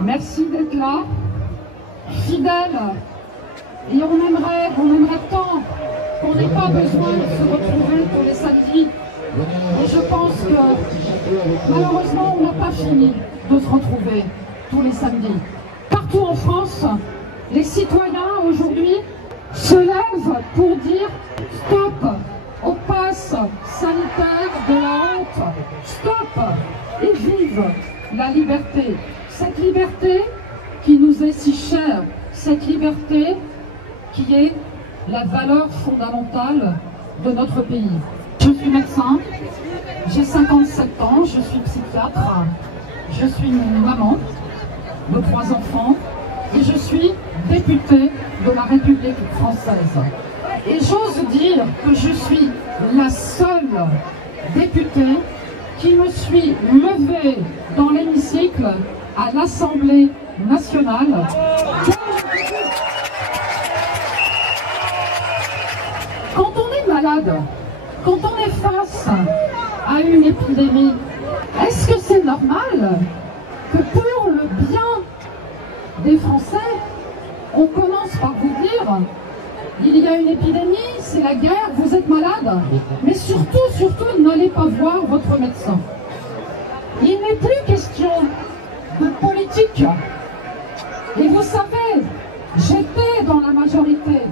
Merci d'être là, fidèles. Et on aimerait tant qu'on n'ait pas besoin de se retrouver tous les samedis. Et je pense que malheureusement, on n'a pas fini de se retrouver tous les samedis. Partout en France, les citoyens aujourd'hui se lèvent pour dire stop au pass sanitaire de la honte, stop et vive la liberté. Cette liberté qui nous est si chère, cette liberté qui est la valeur fondamentale de notre pays. Je suis médecin, j'ai 57 ans, je suis psychiatre, je suis une maman de 3 enfants et je suis députée de la République française. Et j'ose dire que je suis la seule députée qui me suis levée dans l'hémicycle à l'Assemblée nationale. Quand on est malade, quand on est face à une épidémie, est-ce que c'est normal que pour le bien des Français, on commence par vous dire il y a une épidémie, c'est la guerre, vous êtes malade, mais surtout, n'allez pas voir votre médecin. Il n'est plus question de politique. Et vous savez, j'étais dans la majorité.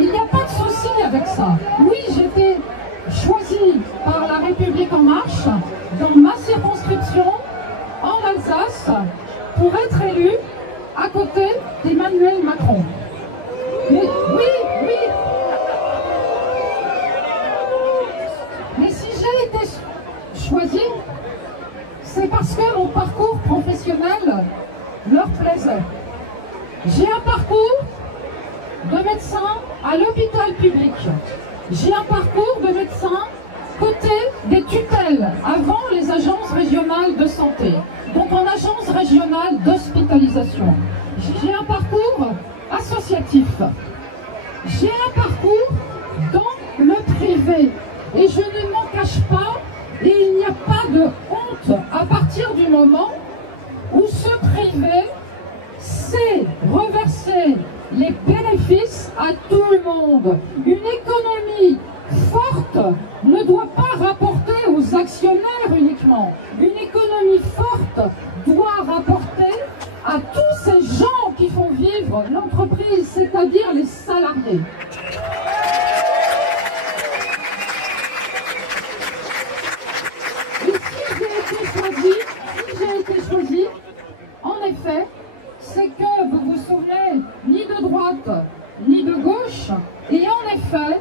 Il n'y a pas de souci avec ça. Oui, j'étais choisie par la République En Marche dans ma circonscription en Alsace pour être élue à côté d'Emmanuel Macron. Mais oui. Mais si j'ai été choisie, c'est parce que mon parcours professionnel leur plaisait. J'ai un parcours de médecin à l'hôpital public. J'ai un parcours de médecin côté des tutelles, avant les agences régionales de santé, donc en agence régionale d'hospitalisation. J'ai un parcours associatif. J'ai un parcours dans le privé. Et je ne m'en cache pas, et il n'y a pas de honte à partir du moment où ce privé sait reverser les bénéfices à tout le monde. Une économie forte ne doit pas rapporter aux actionnaires uniquement. Une économie forte doit rapporter à tous ces gens qui font vivre l'entreprise, c'est-à-dire les salariés. Et si j'ai été choisie, en effet, c'est que vous vous souvenez ni de droite ni de gauche, et en effet,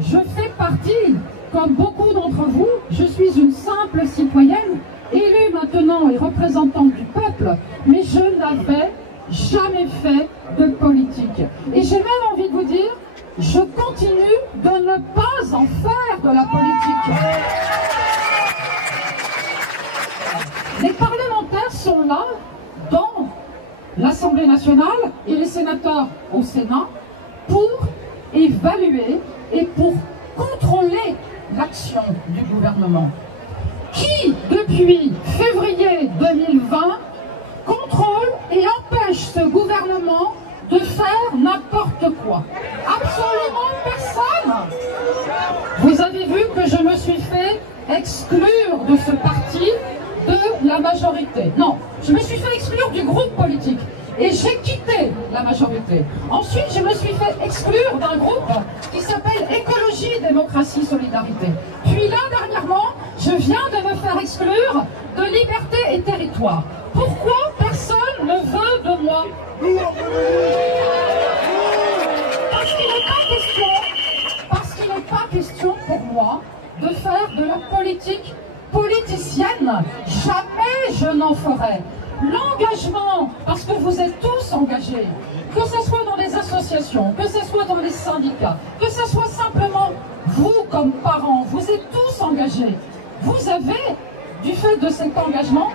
je fais partie, comme beaucoup d'entre vous, je suis une simple citoyenne, élue maintenant et représentante du peuple, mais je n'avais jamais fait de politique. Et j'ai même envie de vous dire, je continue de ne pas en faire de la politique. Les parlementaires sont là, dans l'Assemblée nationale et les sénateurs au Sénat, pour évaluer et pour contrôler l'action du gouvernement. Qui, depuis février 2020, contrôle et empêche ce gouvernement de faire n'importe quoi? Absolument personne. Vous avez vu que je me suis fait exclure de ce parti de la majorité. Non, je me suis fait exclure du groupe politique et j'ai quitté la majorité. Ensuite, je me suis fait exclure d'un groupe qui s'appelle Écologie, Démocratie, Solidarité. Puis là, dernièrement, je viens de me faire exclure de Liberté et Territoire. Pourquoi personne ne veut de moi? Parce qu'il n'est pas question pour moi de faire de la politique politicienne. Jamais je n'en ferai. L'engagement, parce que vous êtes tous engagés, que ce soit dans des associations, que ce soit dans les syndicats, que ce soit simplement vous comme parents, vous êtes tous engagés. Vous avez, du fait de cet engagement,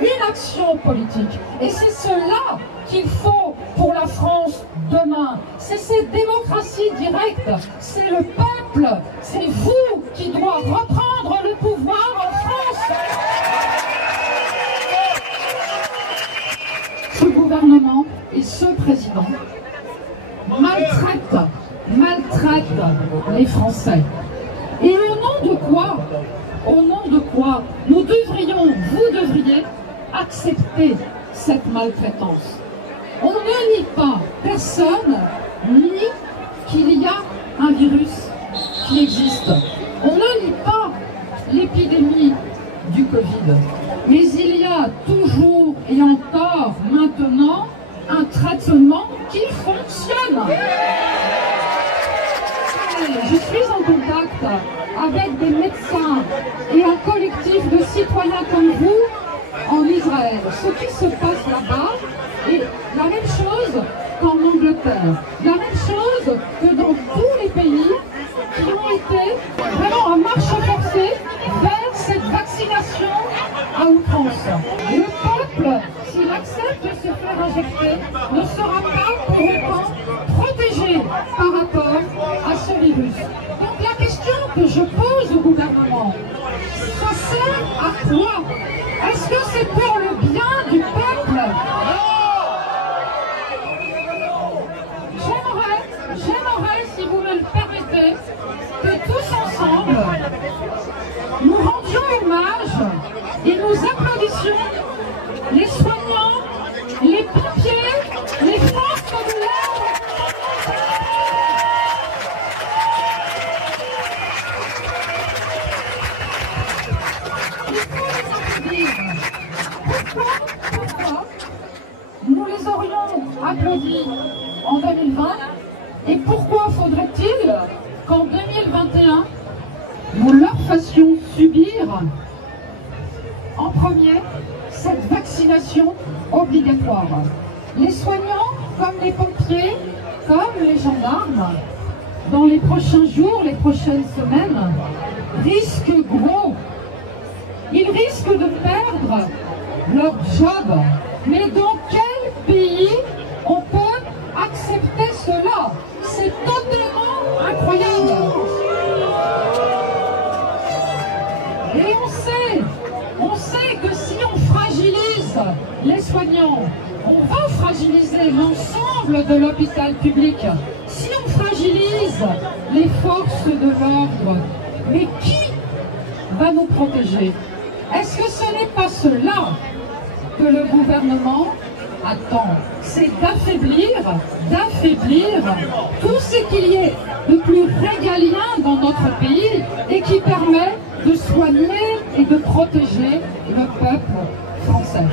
une action politique. Et c'est cela qu'il faut pour la France demain. C'est cette démocratie directe, c'est le peuple, c'est vous qui doit reprendre le pouvoir en France. président maltraite les Français. Et au nom de quoi nous devrions, vous devriez accepter cette maltraitance? On ne nie pas, personne nie qu'il y a un virus qui existe. On ne nie pas l'épidémie du Covid. Mais il y a toujours et encore maintenant un traitement qui fonctionne. Je suis en contact avec des médecins et un collectif de citoyens comme vous en Israël. Ce qui se passe là-bas est la même chose qu'en Angleterre, la même chose que dans tous les pays qui ont été vraiment en marche forcée vers cette vaccination à outrance. Le peuple, s'il accepte de se faire injecter, ne sera pas pour autant protégé par rapport à ce virus. Donc la question que je pose au gouvernement, ça sert à quoi? Est-ce que c'est pour le bien du peuple? J'aimerais, si vous me le permettez, que tous ensemble, nous rendions hommage et nous applaudissions les soignants, les pompiers, les forces de l'ordre. Il faut les applaudir. Pourquoi nous les aurions applaudis en 2020 et pourquoi faudrait-il qu'en 2021 nous leur fassions subir en premier cette vaccination obligatoire? Les soignants, comme les pompiers, comme les gendarmes, dans les prochains jours, les prochaines semaines, risquent gros. Ils risquent de perdre leur job. Mais dans quel pays on peut accepter cela? C'est totalement incroyable. Et on sait que si on fragilise les soignants, on va fragiliser l'ensemble de l'hôpital public. Si on fragilise les forces de l'ordre, mais qui va nous protéger? Est-ce que ce n'est pas cela que le gouvernement attend? C'est d'affaiblir tout ce qu'il y ait de plus régalien dans notre pays et qui permet de soigner et de protéger le peuple français.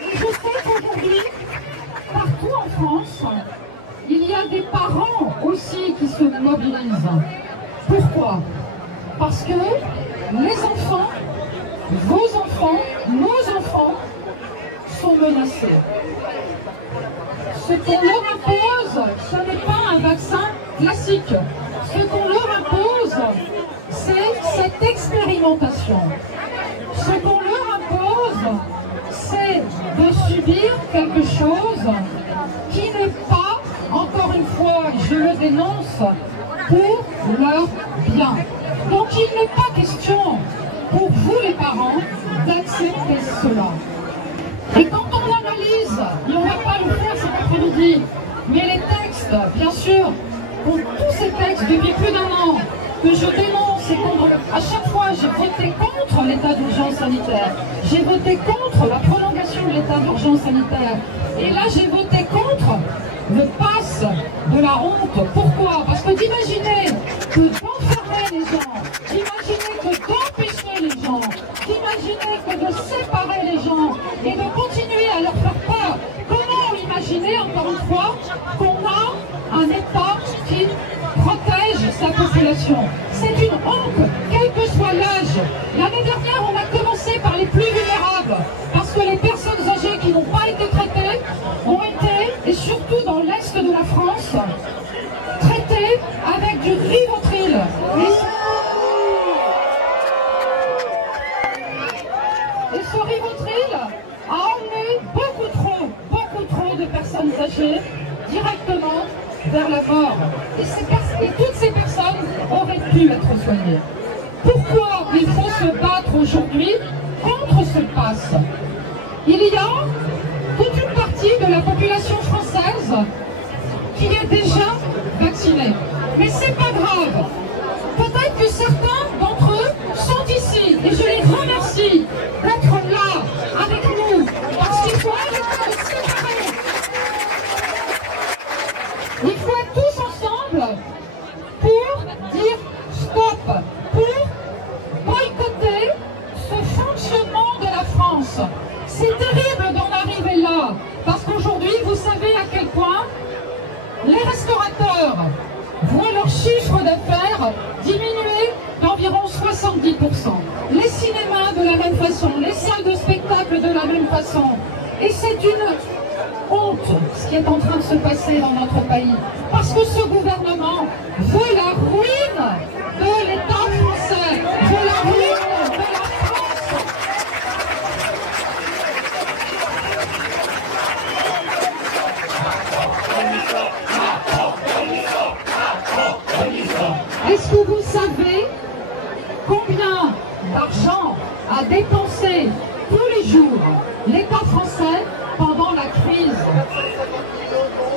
Et je sais qu'aujourd'hui, partout en France, il y a des parents aussi qui se mobilisent. Pourquoi? Parce que les enfants, vos enfants, nos enfants sont menacés. Ce qu'on leur impose, ce n'est pas un vaccin classique. Ce qu'on leur impose, c'est cette expérimentation. Ce qu'on leur impose, c'est de subir quelque chose qui n'est pas, encore une fois, je le dénonce, pour leur bien. Donc il n'est pas question, pour vous les parents, d'accepter cela. Et quand on analyse, et on ne va pas le faire cet après-midi, mais les textes, bien sûr, pour tous ces textes depuis plus d'un an, que je dénonce et à chaque fois j'ai voté contre l'état d'urgence sanitaire, j'ai voté contre la prolongation de l'état d'urgence sanitaire, et là j'ai voté contre le pass de la honte. Pourquoi? Parce que d'imaginer que d'enfermer les gens, d'imaginer que d'empêcher les gens, d'imaginer que de séparer les gens et de continuer à leur faire peur, comment imaginer encore une fois qu'on a un État qui protège sa population? C'est une honte, quel que soit l'âge. L'année dernière, on a commencé par les plus vulnérables, parce que les personnes âgées qui n'ont pas été traitées ont été, et surtout dans l'Est de la France, traitées avec du Rivotril. Et ce Rivotril a emmené beaucoup trop de personnes âgées directement vers la mort. Et toutes ces personnes auraient pu être soignées. Pourquoi il faut se battre aujourd'hui contre ce pass? Il y a toute une partie de la population française qui est déjà vaccinée. Mais c'est pas grave. Peut-être que certains d'entre eux sont ici et je les remercie d'être là avec nous parce qu'il faut arrêter de séparer. Il faut être tous ensemble pour dire stop, pour boycotter ce fonctionnement de la France. C'est terrible d'en arriver là, parce qu'aujourd'hui, vous savez à quel point les restaurateurs voient leur chiffre d'affaires diminuer d'environ 70%. Les cinémas de la même façon, les salles de spectacle de la même façon. Et c'est une honte ce qui est en train de se passer dans notre pays. Parce que ce gouvernement veut la ruine de l'État français, veut la ruine de la France. Est-ce que vous savez combien d'argent a dépensé tous les jours l'État français pendant la crise?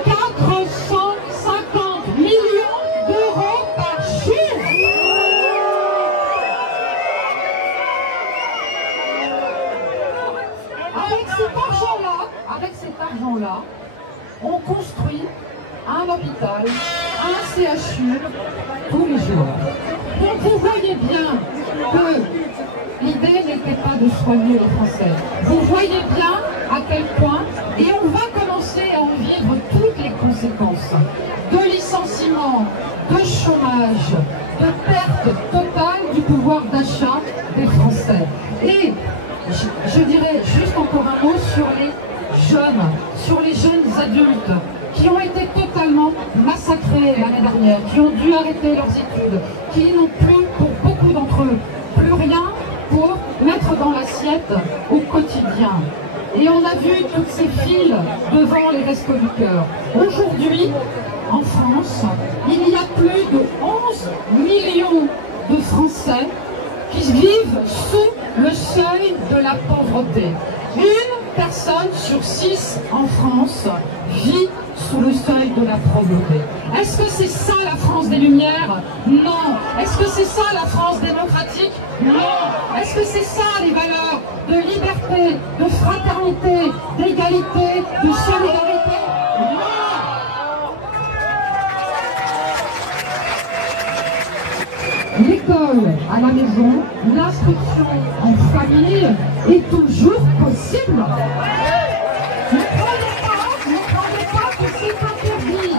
450 millions d'euros par jour. Avec cet argent-là, on construit un hôpital, un CHU tous les jours. Donc vous voyez bien que l'idée n'était pas de soigner les Français. Vous voyez bien à quel point, et on va commencer à en vivre toutes les conséquences, de licenciement, de chômage, de perte totale du pouvoir d'achat des Français. Et je dirais juste encore un mot sur les jeunes adultes qui ont été totalement massacrés l'année dernière, qui ont dû arrêter leurs études, qui n'ont plus, pour beaucoup d'entre eux, plus rien pour mettre dans l'assiette au quotidien. Et on a vu toutes ces files devant les Restos du Cœur. Aujourd'hui, en France, il y a plus de 11 millions de Français qui vivent sous le seuil de la pauvreté. Une personne sur 6 en France vit sous le seuil de la pauvreté. Est-ce que c'est ça la France des Lumières? Non. Est-ce que c'est ça la France démocratique? Non. Est-ce que c'est ça les valeurs de liberté, de fraternité, d'égalité, de solidarité? Non. L'école à la maison, l'instruction en famille est toujours possible. Ne croyez pas que c'est interdit.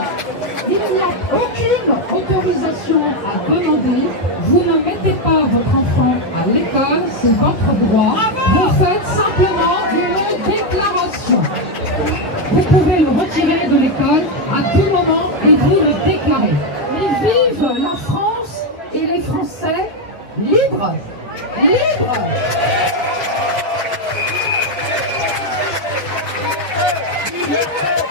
Il n'y a aucune autorisation à demander. Vous ne mettez pas votre enfant à l'école, c'est votre droit. Vous faites simplement une déclaration. Vous pouvez le retirer de l'école à tout moment et vous le déclarez. Mais vive la France et les Français libres! Libres! Libres!